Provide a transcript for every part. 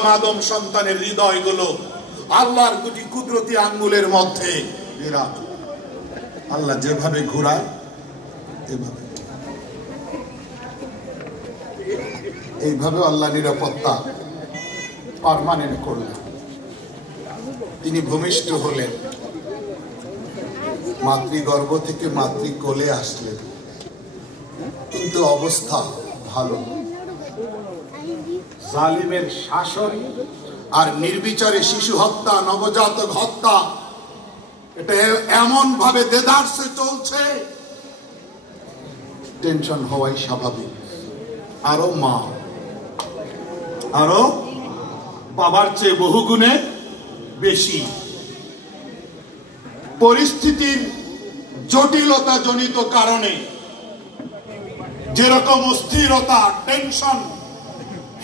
আদম আদম সন্তানের হৃদয়গুলো আল্লাহর দুটি কুদরতি আঙ্গুলের মধ্যে বিরাজ। আল্লাহ যেভাবে ঘোরায় এভাবে, এইভাবে আল্লাহ নিরাপত্তা পার্মানেন্ট করলেন। তিনি ভূমিষ্ঠ হলেন, মাতৃগর্ভ থেকে মাতৃকোলে আসলেন, কিন্তু অবস্থা ভালো। জালিমের শাসন আর নির্বিচারে শিশু হত্যা, নবজাতক হত্যা, এটা এমন ভাবে দেদারসে চলছে, টেনশন হওয়াই স্বাভাবিক। আরো মা, আরো বাবার চেয়ে বহুগুণে বেশি। পরিস্থিতির জটিলতা জনিত কারণে যেরকম অস্থিরতা, টেনশন,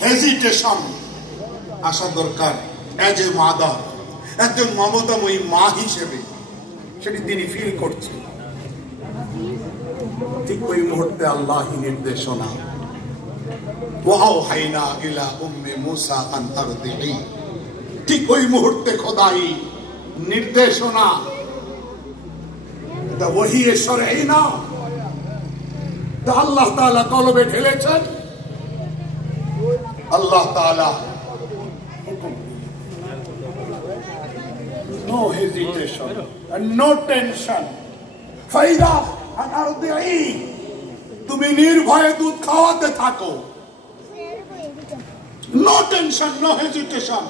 হেজিটেশন আসা দরকার এজ এ মাদার, একজন মমতাময়ী মা হিসেবে, সেটি তিনি ফিল করছেন। ঠিক ওই মুহূর্তে আল্লাহই নির্দেশনা, ওয়াওহাইনা ইলা উম্মে মূসা আন আরদিহি, ঠিক ওই মুহূর্তে খোদাই নির্দেশনা, এটা ওহী শরঈ না, আল্লাহ তাআলা কলবে ঢেলেছেন। আল্লাহ তাআলা হুকুম, no hesitation and no tension, ফাইদা আন আরদিহি, তুমি নির্ভয়ে দুধ খাওয়াতে থাকো, নো টেনশন, নো হেজিটেশন,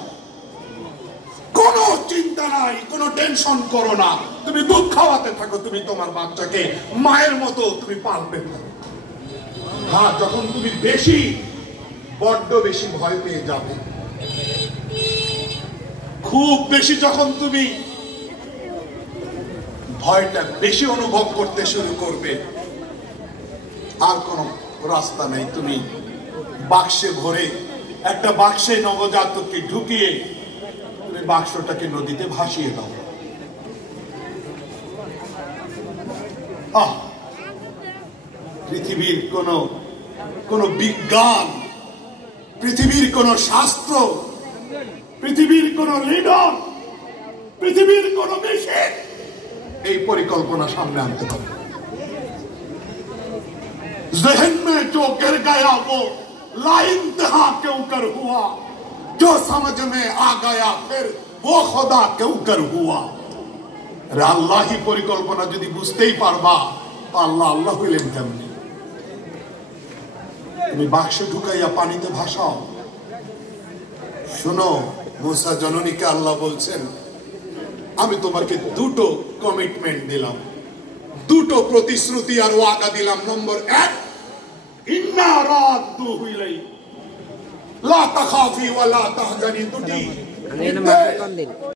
কোনো চিন্তা নাই, কোনো টেনশন করো না, তুমি দুধ খাওয়াতে থাকো, তুমি তোমার বাচ্চাকে মায়ের মতো তুমি পালতে থাকো। হ্যাঁ, যখন তুমি বেশি, বড্ড বেশি ভয় পেয়ে যাবে, খুব বেশি যখন তুমি ভয়টা বেশি অনুভব করতে শুরু করবে, আর কোন রাস্তা নেই, তুমি বাক্সে ভরে, একটা বাক্সে নবজাতককে ঢুকিয়ে তুমি বাক্সটাকে নদীতে ভাসিয়ে দাও। পৃথিবীর কোন বিজ্ঞান, পৃথিবীর কোন শাস্ত্র, পৃথিবীর কোন লিডার, পৃথিবীর কোন দেশে এই পরিকল্পনা সামনে আনতে পারে। ज़हन में जो गिर गया वो लाइंतहा क्यों कर हुआ, जो समझ में आ गया फिर वो खुदा क्यों कर हुआ। আল্লাহই পরিকল্পনা যদি বুঝতেই পারবা, আল্লাহ আল্লাহ হইলেন কেমনি? তুমি বাক্সে ঢুকাইয়া পানিতে ভাসাও। শোনো, মূসা জননীকে আল্লাহ বলছেন, আমি তোমাকে দুটো কমিটমেন্ট দিলাম, দুটো প্রতিশ্রুতি আর ওয়াদা দিলাম। নম্বর 1, ইন্না রাদ্দুহু ইলাইহি লা তাখাফি ওয়া লা তাহজানি, দুটি